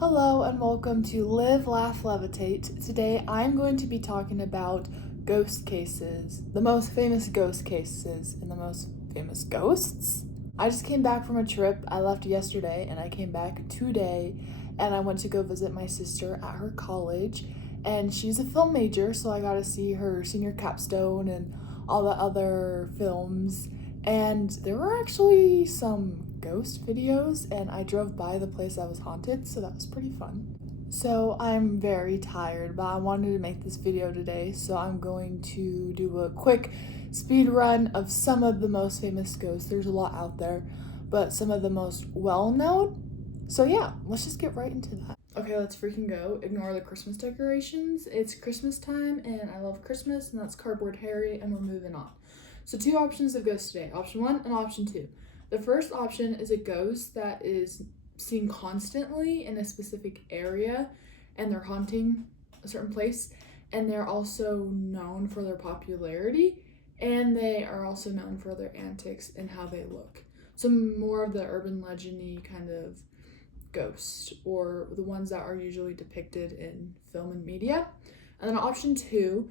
Hello and welcome to Live, Laugh, Levitate. Today I'm going to be talking about ghost cases, the most famous ghost cases and the most famous ghosts. I just came back from a trip. I left yesterday and I came back today and I went to go visit my sister at her college, and she's a film major, so I got to see her senior capstone and all the other films. And there were actually some ghost videos, and I drove by the place that was haunted, so that was pretty fun. So I'm very tired, but I wanted to make this video today, so I'm going to do a quick speed run of some of the most famous ghosts. There's a lot out there, but some of the most well-known. So yeah, let's just get right into that. Okay, let's freaking go. Ignore the Christmas decorations. It's Christmas time, and I love Christmas, and that's Cardboard Harry, and we're moving on. So two options of ghosts today, option 1 and option 2. The first option is a ghost that is seen constantly in a specific area and they're haunting a certain place, and they're also known for their popularity, and they are also known for their antics and how they look. So more of the urban legend-y kind of ghost, or the ones that are usually depicted in film and media. And then option 2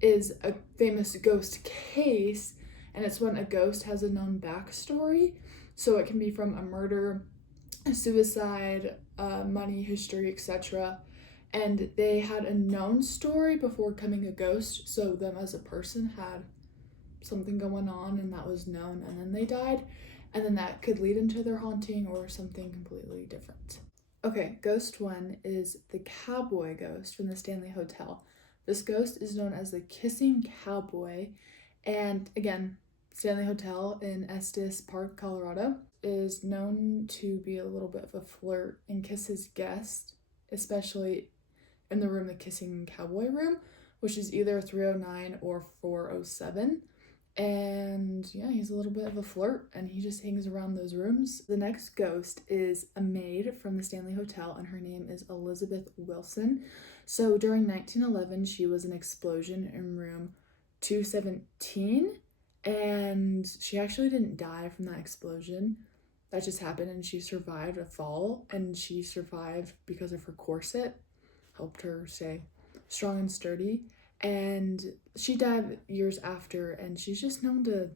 is a famous ghost case, and it's when a ghost has a known backstory. So it can be from a murder, a suicide, money history, etc. And they had a known story before becoming a ghost, so them as a person had something going on and that was known, and then they died, and then that could lead into their haunting or something completely different. Okay, ghost 1 is the cowboy ghost from the Stanley Hotel. This ghost is known as the Kissing Cowboy, and again, Stanley Hotel in Estes Park, Colorado, is known to be a little bit of a flirt and kiss his guest, especially in the room, the Kissing Cowboy room, which is either 309 or 407. And yeah, he's a little bit of a flirt and he just hangs around those rooms. The next ghost is a maid from the Stanley Hotel, and her name is Elizabeth Wilson. So during 1911, she was an explosion in room 217, and she actually didn't die from that explosion. That just happened, and she survived a fall, and she survived because of her corset, helped her stay strong and sturdy. And she died years after, and she's just known to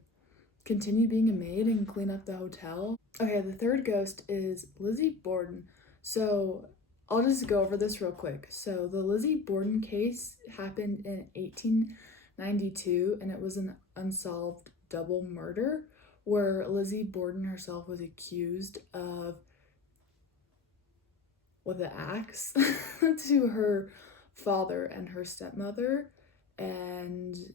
continue being a maid and clean up the hotel. Okay, the third ghost is Lizzie Borden. So I'll just go over this real quick. So the Lizzie Borden case happened in 1892, and it was an unsolved double murder where Lizzie Borden herself was accused of, with an axe to her father and her stepmother, and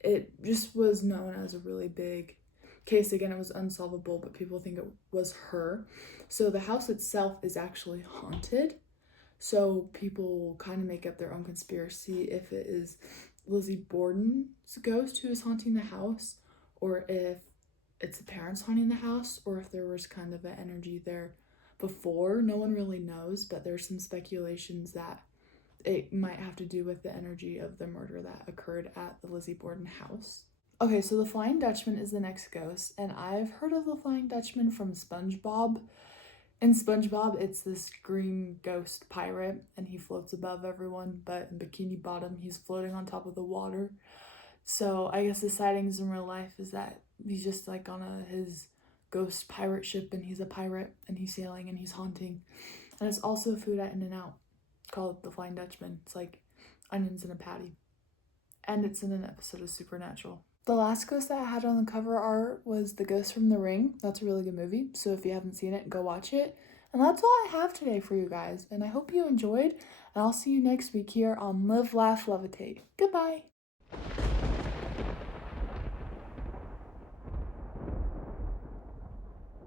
it just was known as a really big case. Again, it was unsolvable, but people think it was her. So the house itself is actually haunted, so people kind of make up their own conspiracy if it is Lizzie Borden's ghost who is haunting the house, or if it's the parents haunting the house, or if there was kind of an energy there before. No one really knows, but there's some speculations that it might have to do with the energy of the murder that occurred at the Lizzie Borden house. Okay, so the Flying Dutchman is the next ghost, and I've heard of the Flying Dutchman from SpongeBob. In SpongeBob, it's this green ghost pirate, and he floats above everyone, but in Bikini Bottom, he's floating on top of the water. So I guess the sightings in real life is that he's just like on his ghost pirate ship, and he's a pirate, and he's sailing, and he's haunting. And it's also food at In-N-Out called the Flying Dutchman. It's like onions in a patty. And it's in an episode of Supernatural. The last ghost that I had on the cover art was the Ghost from the Ring. That's a really good movie, so if you haven't seen it, go watch it. And that's all I have today for you guys, and I hope you enjoyed, and I'll see you next week here on Live, Laugh, Levitate. Goodbye!